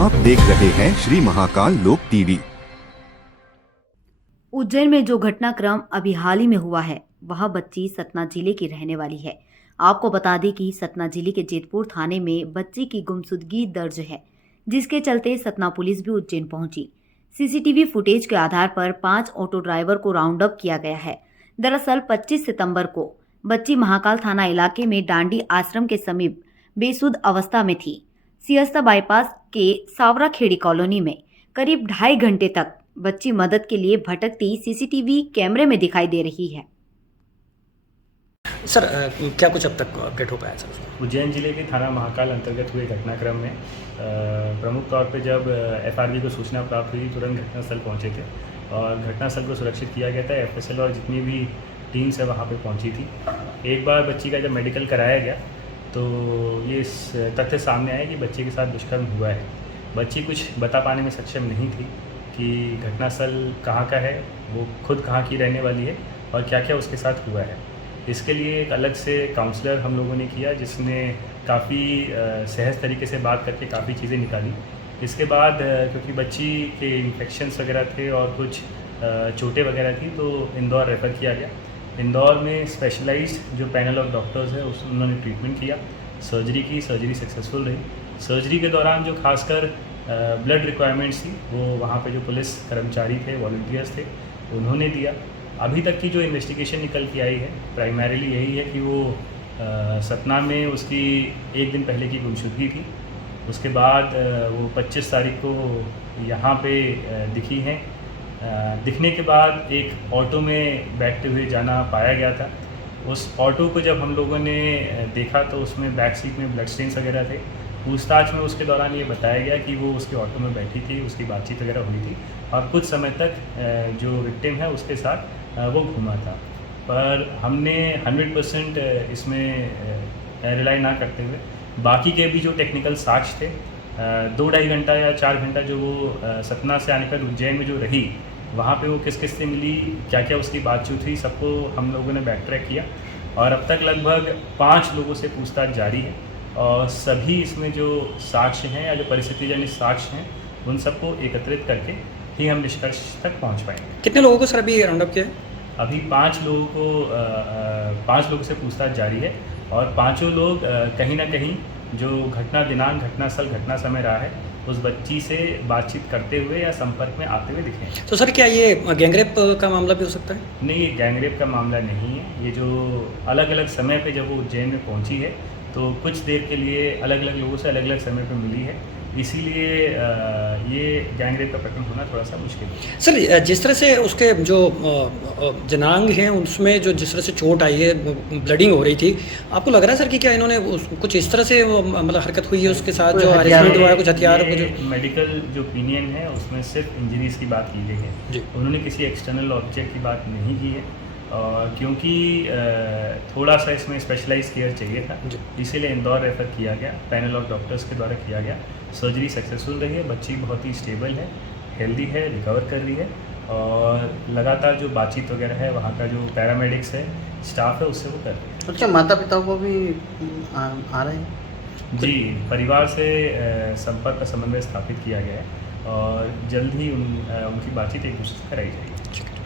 आप देख रहे हैं श्री महाकाल लोक टीवी। उज्जैन में जो घटनाक्रम अभी हाल ही में हुआ है वह बच्ची सतना जिले की रहने वाली है। आपको बता दें कि सतना जिले के जेतपुर थाने में बच्ची की गुमशुदगी दर्ज है, जिसके चलते सतना पुलिस भी उज्जैन पहुंची। सीसीटीवी फुटेज के आधार पर 5 ऑटो ड्राइवर को राउंड अप किया गया है। दरअसल 25 सितंबर को बच्ची महाकाल थाना इलाके में डांडी आश्रम के समीप बेसुध अवस्था में थी। सियस्ता बाईपास के सावरा खेड़ी कॉलोनी में करीब 2.5 घंटे तक बच्ची मदद के लिए भटकती सीसीटीवी कैमरे में दिखाई दे रही है। सर क्या कुछ अब तक अपडेट हो पाया सर? उज्जैन जिले के थाना महाकाल अंतर्गत हुए घटनाक्रम में प्रमुख तौर पे जब एफआरबी को सूचना प्राप्त हुई तुरंत घटनास्थल पहुंचे थे और घटनास्थल को सुरक्षित किया गया था। एफएसएल और जितनी भी टीम्स है वहां पे पहुंची थी। एक बार बच्ची का जब मेडिकल कराया गया तो ये तथ्य सामने आया कि बच्चे के साथ दुष्कर्म हुआ है। बच्ची कुछ बता पाने में सक्षम नहीं थी कि घटनास्थल कहाँ का है, वो खुद कहाँ की रहने वाली है और क्या क्या उसके साथ हुआ है। इसके लिए एक अलग से काउंसलर हम लोगों ने किया जिसने काफ़ी सहज तरीके से बात करके काफ़ी चीज़ें निकाली। इसके बाद क्योंकि बच्ची के इन्फेक्शंस वगैरह थे और कुछ चोटें वगैरह थी तो इंदौर रेफ़र किया गया। इंदौर में स्पेशलाइज्ड जो पैनल ऑफ डॉक्टर्स है उन्होंने ट्रीटमेंट किया, सर्जरी की, सर्जरी सक्सेसफुल रही। सर्जरी के दौरान जो खासकर ब्लड रिक्वायरमेंट्स थी वो वहाँ पे जो पुलिस कर्मचारी थे, वॉलंटियर्स थे, उन्होंने दिया। अभी तक की जो इन्वेस्टिगेशन निकल के आई है प्राइमरीली यही है कि वो सतना में उसकी एक दिन पहले की गुमशुदगी थी। उसके बाद वो 25 तारीख को यहाँ पे दिखी हैं। दिखने के बाद एक ऑटो में बैठते हुए जाना पाया गया था। उस ऑटो को जब हम लोगों ने देखा तो उसमें बैक सीट में ब्लड स्टेन्स वगैरह थे। पूछताछ में उसके दौरान ये बताया गया कि वो उसके ऑटो में बैठी थी, उसकी बातचीत वगैरह हुई थी और कुछ समय तक जो विक्टिम है उसके साथ वो घूमा था। पर हमने 100% इसमें रिलाई ना करते हुए बाकी के भी जो टेक्निकल साक्ष्य थे 2-2.5 घंटा या 4 घंटा जो वो सतना से आने पर उज्जैन में जो रही वहाँ पे वो किस किस से मिली, क्या क्या उसकी बातचीत हुई, सबको हम लोगों ने बैक ट्रैक किया और अब तक लगभग 5 लोगों से पूछताछ जारी है और सभी इसमें जो साक्ष्य हैं या जो परिस्थितिजन्य साक्ष्य हैं उन सबको एकत्रित करके ही हम निष्कर्ष तक पहुंच पाएंगे। कितने लोगों को सर अभी राउंड अप किया है? अभी 5 लोगों को 5 लोगों से पूछताछ जारी है और 5 लोग कहीं ना कहीं जो घटना दिनांक, घटना स्थल, घटना समय रहा है उस बच्ची से बातचीत करते हुए या संपर्क में आते हुए दिखे हैं। तो सर क्या ये गैंगरेप का मामला भी हो सकता है? नहीं, ये गैंगरेप का मामला नहीं है। ये जो अलग अलग समय पे जब वो उज्जैन में पहुंची है तो कुछ देर के लिए अलग अलग लोगों से अलग अलग समय पे मिली है, इसीलिए ये गैंगरेप का प्रकरण होना थोड़ा सा मुश्किल है। सर जिस तरह से उसके जो जनांग हैं उनमें जो जिस तरह से चोट आई है, ब्लडिंग हो रही थी, आपको लग रहा है सर कि क्या इन्होंने कुछ इस तरह से मतलब हरकत हुई है उसके साथ, जो अरेंजमेंट हुआ है, कुछ हथियार? मेडिकल जो ओपिनियन है उसमें सिर्फ इंजरीज की बात की गई है, उन्होंने किसी एक्सटर्नल ऑब्जेक्ट की बात नहीं की है और क्योंकि थोड़ा सा इसमें स्पेशलाइज केयर चाहिए था इसीलिए इंदौर रेफ़र किया गया, पैनल ऑफ डॉक्टर्स के द्वारा किया गया। सर्जरी सक्सेसफुल रही है, बच्ची बहुत ही स्टेबल है, हेल्दी है, रिकवर कर रही है और लगातार जो बातचीत वगैरह है वहाँ का जो पैरामेडिक्स है, स्टाफ है, उससे वो कर रही है। अच्छा, माता पिता को भी आ रहे हैं? जी, परिवार से संपर्क का समन्वय स्थापित किया गया है और जल्द ही उनकी बातचीत एक दूसरे से कराई जाएगी।